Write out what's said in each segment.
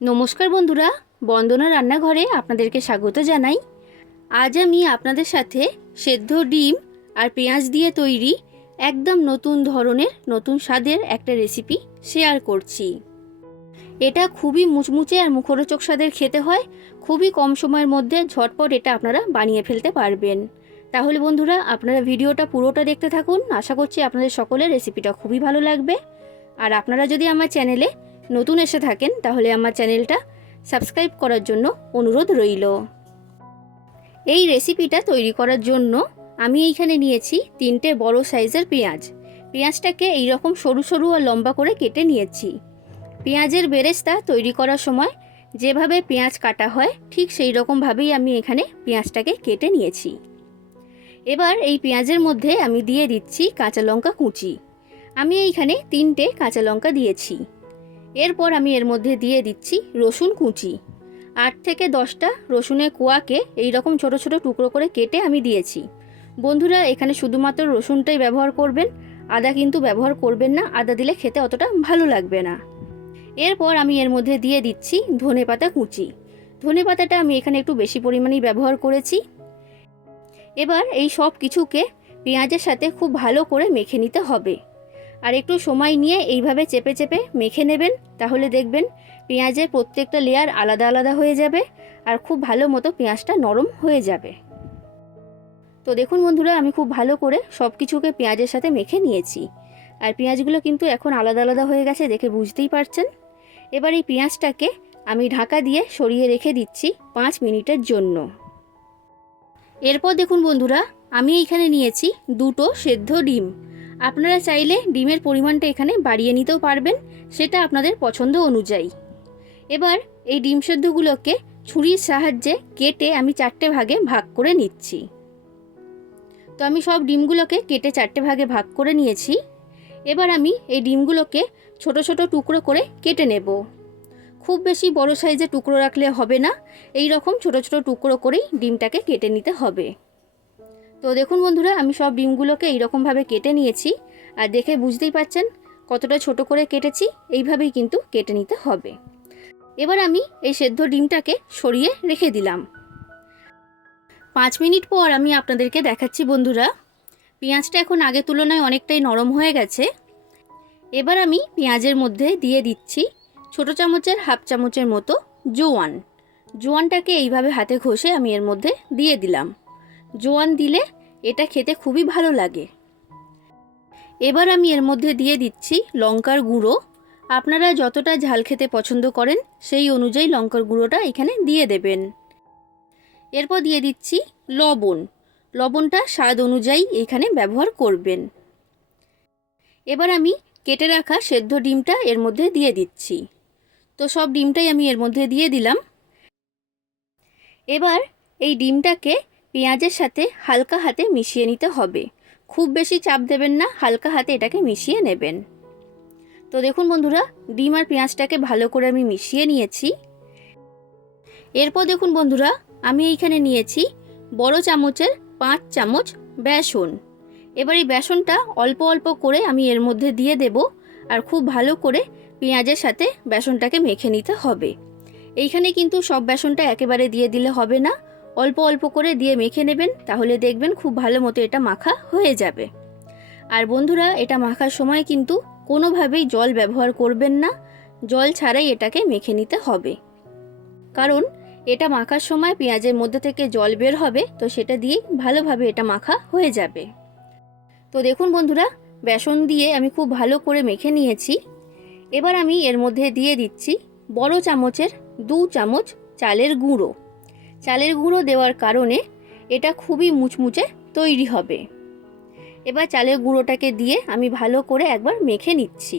নমস্কার বন্ধুরা, বন্দনা রান্নাঘরে আপনাদেরকে স্বাগত জানাই। আজ আমি আপনাদের সাথে সেদ্ধ ডিম আর পেঁয়াজ দিয়ে তৈরি একদম নতুন ধরনের নতুন স্বাদের একটা রেসিপি শেয়ার করছি। এটা খুবই মুচমুচে আর মুখরোচক স্বাদের খেতে হয়। খুবই কম সময়ের মধ্যে ঝটপট এটা আপনারা বানিয়ে ফেলতে পারবেন। তাহলে বন্ধুরা, আপনারা ভিডিওটা পুরোটা দেখতে থাকুন। আশা করছি আপনাদের সকলের রেসিপিটা খুবই ভালো লাগবে। আর আপনারা যদি আমার চ্যানেলে নতুন এসে থাকেন তাহলে আমার চ্যানেলটা সাবস্ক্রাইব করার জন্য অনুরোধ রইল। এই রেসিপিটা তৈরি করার জন্য আমি এইখানে নিয়েছি 3টে বড় সাইজের পেঁয়াজ। পেঁয়াজটাকে এইরকম সরু সরু আর লম্বা করে কেটে নিয়েছি। পেঁয়াজের বেরেস্তা তৈরি করার সময় যেভাবে পেঁয়াজ কাটা হয় ঠিক সেই রকমভাবেই আমি এখানে পেঁয়াজটাকে কেটে নিয়েছি। এবার এই পেঁয়াজের মধ্যে আমি দিয়ে দিচ্ছি কাঁচা লঙ্কা কুচি। আমি এইখানে 3টে কাঁচা লঙ্কা দিয়েছি। এরপর আমি এর মধ্যে দিয়ে দিচ্ছি রসুন কুচি। 8 থেকে 10টা রসুনের কোয়াকে এইরকম ছোট ছোট টুকরো করে কেটে আমি দিয়েছি। বন্ধুরা, এখানে শুধুমাত্র রসুনটাই ব্যবহার করবেন, আদা কিন্তু ব্যবহার করবেন না। আদা দিলে খেতে অতটা ভালো লাগবে না। এরপর আমি এর মধ্যে দিয়ে দিচ্ছি ধনেপাতা কুচি। ধনেপাতাটা আমি এখানে একটু বেশি পরিমাণেই ব্যবহার করেছি। এবার এই সব কিছুকে পেঁয়াজের সাথে খুব ভালো করে মেখে নিতে হবে। আর একটু সময় নিয়ে এইভাবে চেপে চেপে মেখে নেবেন, তাহলে দেখবেন পেঁয়াজের প্রত্যেকটা লেয়ার আলাদা আলাদা হয়ে যাবে আর খুব ভালো মতো পেঁয়াজটা নরম হয়ে যাবে। তো দেখুন বন্ধুরা, আমি খুব ভালো করে সব কিছুকে পেঁয়াজের সাথে মেখে নিয়েছি। আর পেঁয়াজগুলো কিন্তু এখন আলাদা আলাদা হয়ে গেছে, দেখে বুঝতেই পারছেন। এবার এই পেঁয়াজটাকে আমি ঢাকা দিয়ে সরিয়ে রেখে দিচ্ছি 5 মিনিটের জন্য। এরপর দেখুন বন্ধুরা, আমি এইখানে নিয়েছি 2টো সেদ্ধ ডিম। আপনারা চাইলে ডিমের পরিমাণটা এখানে বাড়িয়ে নিতেও পারবেন, সেটা আপনাদের পছন্দ অনুযায়ী। এবার এই ডিম সেদ্ধগুলোকে ছুরির সাহায্যে কেটে আমি 4টে ভাগে ভাগ করে নিচ্ছি। তো আমি সব ডিমগুলোকে কেটে 4টে ভাগে ভাগ করে নিয়েছি। এবার আমি এই ডিমগুলোকে ছোট ছোট টুকরো করে কেটে নেব। খুব বেশি বড় সাইজের টুকরো রাখলে হবে না, এই রকম ছোট ছোট টুকরো করেই ডিমটাকে কেটে নিতে হবে। তো দেখুন বন্ধুরা, আমি সব ডিমগুলোকে এইরকমভাবে কেটে নিয়েছি। আর দেখে বুঝতেই পারছেন কতটা ছোট করে কেটেছি। এইভাবেই কিন্তু কেটে নিতে হবে। এবার আমি এই সেদ্ধ ডিমটাকে সরিয়ে রেখে দিলাম। 5 মিনিট পর আমি আপনাদেরকে দেখাচ্ছি বন্ধুরা। পেঁয়াজটা এখন আগের তুলনায় অনেকটাই নরম হয়ে গেছে। এবার আমি পেঁয়াজের মধ্যে দিয়ে দিচ্ছি ছোট চামচের হাফ চামচের মতো জোয়ান। জোয়ানটাকে এইভাবে হাতে ঘষে আমি এর মধ্যে দিয়ে দিলাম। জোয়ান দিলে এটা খেতে খুবই ভালো লাগে। এবার আমি এর মধ্যে দিয়ে দিচ্ছি লঙ্কার গুঁড়ো। আপনারা যতটা ঝাল খেতে পছন্দ করেন সেই অনুযায়ী লঙ্কার গুঁড়োটা এখানে দিয়ে দেবেন। এরপর দিয়ে দিচ্ছি লবণ। লবণটা স্বাদ অনুযায়ী এখানে ব্যবহার করবেন। এবার আমি কেটে রাখা সেদ্ধ ডিমটা এর মধ্যে দিয়ে দিচ্ছি। তো সব ডিমটাই আমি এর মধ্যে দিয়ে দিলাম। এবার এই ডিমটাকে পেঁয়াজের সাথে হালকা হাতে মিশিয়ে নিতে হবে। খুব বেশি চাপ দেবেন না, হালকা হাতে এটাকে মিশিয়ে নেবেন। তো দেখুন বন্ধুরা, ডিম আর পেঁয়াজটাকে ভালো করে আমি মিশিয়ে নিয়েছি। এরপর দেখুন বন্ধুরা, আমি এইখানে নিয়েছি বড় চামচের 5 চামচ বেসন। এবার এই বেসনটা অল্প অল্প করে আমি এর মধ্যে দিয়ে দেব। আর খুব ভালো করে পেঁয়াজের সাথে বেসনটাকে মেখে নিতে হবে। এইখানে কিন্তু সব বেসনটা একেবারে দিয়ে দিলে হবে না, অল্প অল্প করে দিয়ে মেখে নেবেন, তাহলে দেখবেন খুব ভালো মতো এটা মাখা হয়ে যাবে। আর বন্ধুরা, এটা মাখার সময় কিন্তু কোনোভাবেই জল ব্যবহার করবেন না, জল ছাড়াই এটাকে মেখে নিতে হবে। কারণ এটা মাখার সময় পেঁয়াজের মধ্যে থেকে জল বের হবে, তো সেটা দিয়েই ভালোভাবে এটা মাখা হয়ে যাবে। তো দেখুন বন্ধুরা, বেসন দিয়ে আমি খুব ভালো করে মেখে নিয়েছি। এবার আমি এর মধ্যে দিয়ে দিচ্ছি বড় চামচের 2 চামচ চালের গুঁড়ো। চালের গুঁড়ো দেওয়ার কারণে এটা খুবই মুচমুচে তৈরি হবে। এবার চালের গুঁড়োটাকে দিয়ে আমি ভালো করে একবার মেখে নিচ্ছি।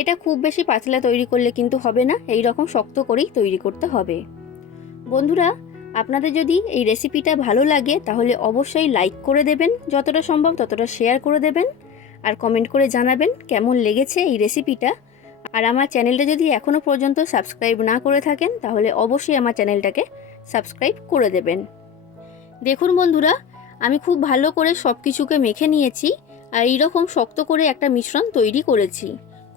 এটা খুব বেশি পাতলা তৈরি করলে কিন্তু হবে না, এই রকম শক্ত করেই তৈরি করতে হবে। বন্ধুরা, আপনাদের যদি এই রেসিপিটা ভালো লাগে তাহলে অবশ্যই লাইক করে দেবেন, যতটা সম্ভব ততটা শেয়ার করে দেবেন। আর কমেন্ট করে জানাবেন কেমন লেগেছে এই রেসিপিটা। আর আমার চ্যানেলটা যদি এখনও পর্যন্ত সাবস্ক্রাইব না করে থাকেন তাহলে অবশ্যই আমার চ্যানেলটাকে সাবস্ক্রাইব করে দেবেন। দেখুন বন্ধুরা, আমি খুব ভালো করে সব কিছুকে মেখে নিয়েছি। আর এইরকম শক্ত করে একটা মিশ্রণ তৈরি করেছি।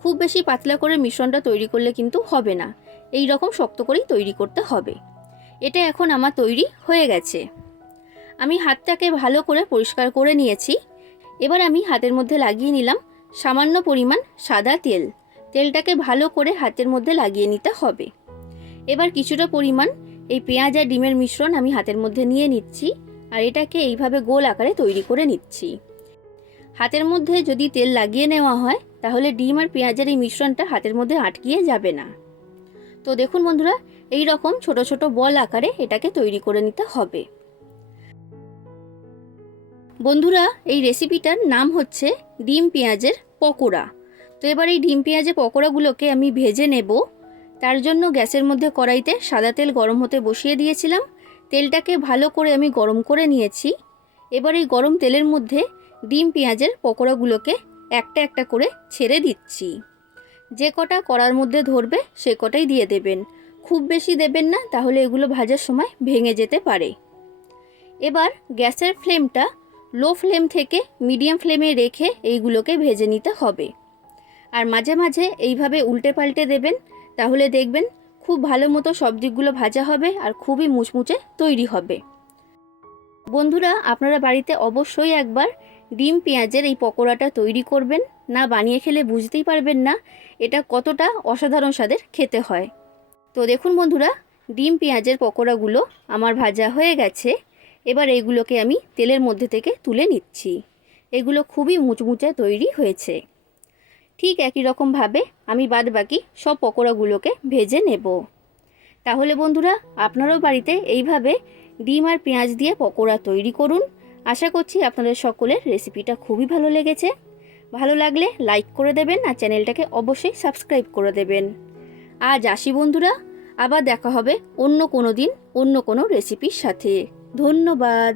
খুব বেশি পাতলা করে মিশ্রণটা তৈরি করলে কিন্তু হবে না। এই রকম শক্ত করেই তৈরি করতে হবে। এটা এখন আমার তৈরি হয়ে গেছে। আমি হাতটাকে ভালো করে পরিষ্কার করে নিয়েছি। এবার আমি হাতের মধ্যে লাগিয়ে নিলাম সামান্য পরিমাণ সাদা তেল। তেলটাকে ভালো করে হাতের মধ্যে লাগিয়ে নিতে হবে। এবার কিছুটা পরিমাণ এই পেঁয়াজ আর ডিমের মিশ্রণ আমি হাতের মধ্যে নিয়ে নিচ্ছি, আর এটাকে এইভাবে গোল আকারে তৈরি করে নিচ্ছি। হাতের মধ্যে যদি তেল লাগিয়ে নেওয়া হয় তাহলে ডিম আর পেঁয়াজের এই মিশ্রণটা হাতের মধ্যে আটকিয়ে যাবে না। তো দেখুন বন্ধুরা, এই রকম ছোট ছোট বল আকারে এটাকে তৈরি করে নিতে হবে। বন্ধুরা, এই রেসিপিটার নাম হচ্ছে ডিম পেঁয়াজের পকোড়া। তো এবার এই ডিম পেঁয়াজের পকোড়াগুলোকে আমি ভেজে নেব। তার জন্য গ্যাসের মধ্যে কড়াইতে সাদা তেল গরম হতে বসিয়ে দিয়েছিলাম। তেলটাকে ভালো করে আমি গরম করে নিয়েছি। এবার এই গরম তেলের মধ্যে ডিম পেঁয়াজের পকোড়াগুলোকে একটা একটা করে ছেড়ে দিচ্ছি। যে কটা কড়ার মধ্যে ধরবে সে কটাই দিয়ে দেবেন, খুব বেশি দেবেন না, তাহলে এগুলো ভাজার সময় ভেঙে যেতে পারে। এবার গ্যাসের ফ্লেমটা লো ফ্লেম থেকে মিডিয়াম ফ্লেমে রেখে এইগুলোকে ভেজে নিতে হবে। আর মাঝে মাঝে এইভাবে উল্টে পাল্টে দেবেন, তাহলে দেখবেন খুব ভালো মতো সব দিকগুলো ভাজা হবে আর খুবই মুচমুচে তৈরি হবে। বন্ধুরা, আপনারা বাড়িতে অবশ্যই একবার ডিম পেঁয়াজের এই পকোড়াটা তৈরি করবেন, না বানিয়ে খেলে বুঝতেই পারবেন না এটা কতটা অসাধারণ স্বাদের খেতে হয়। তো দেখুন বন্ধুরা, ডিম পেঁয়াজের পকোড়াগুলো আমার ভাজা হয়ে গেছে। এবার এইগুলোকে আমি তেলের মধ্যে থেকে তুলে নিচ্ছি। এগুলো খুবই মুচমুচে তৈরি হয়েছে। ঠিক একই রকমভাবে আমি বাদবাকি সব পকোড়াগুলোকে ভেজে নেব। তাহলে বন্ধুরা, আপনারাও বাড়িতে এইভাবে ডিম আর পেঁয়াজ দিয়ে পকোড়া তৈরি করুন। আশা করছি আপনাদের সকলের রেসিপিটা খুবই ভালো লেগেছে। ভালো লাগলে লাইক করে দেবেন আর চ্যানেলটাকে অবশ্যই সাবস্ক্রাইব করে দেবেন। আজ আসি বন্ধুরা, আবার দেখা হবে অন্য কোনো দিন অন্য কোনো রেসিপির সাথে। ধন্যবাদ।